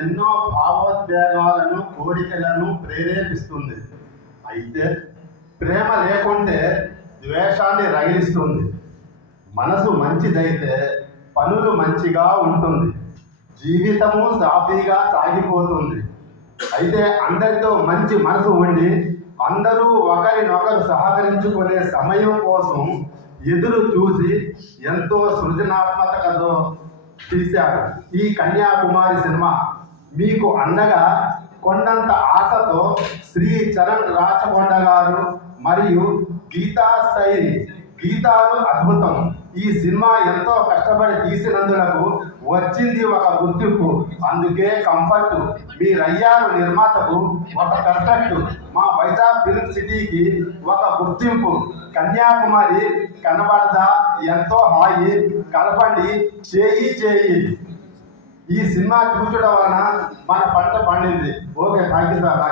ఎన్నో భావోద్వేగాలను కోరికలను ప్రేరేపిస్తుంది. అయితే ప్రేమ లేకుంటే ద్వేషాన్ని రగిలిస్తుంది. మనసు మంచిదైతే పనులు మంచిగా ఉంటుంది, జీవితము సాఫీగా సాగిపోతుంది. అయితే అందరితో మంచి మనసు ఉండి అందరూ ఒకరినొకరు సహకరించుకునే సమయం కోసం ఎదురు చూసి ఎంతో సృజనాత్మకతతో తీశారు ఈ కన్యాకుమారి సినిమా. మీకు అండగా కొండంత ఆశతో శ్రీ చరణ్ రాచకొండ గారు మరియు గీతా శైలి గీతాలు అద్భుతం. ఈ సినిమా ఎంతో కష్టపడి తీసినందులకు వచ్చింది ఒక గుర్తింపు. అందుకే కంఫర్ట్ మీరయ్యారు నిర్మాతకు ఒక పర్ఫెక్ట్. మా వైజాగ్ ఫిల్మ్ సిటీకి ఒక గుర్తింపు. కన్యాకుమారి కనబడదా ఎంతో హాయి, కలపండి చేయి చేయి. ఈ సినిమా చూచడం వలన మన పంట పండింది. Okay, thank you sir.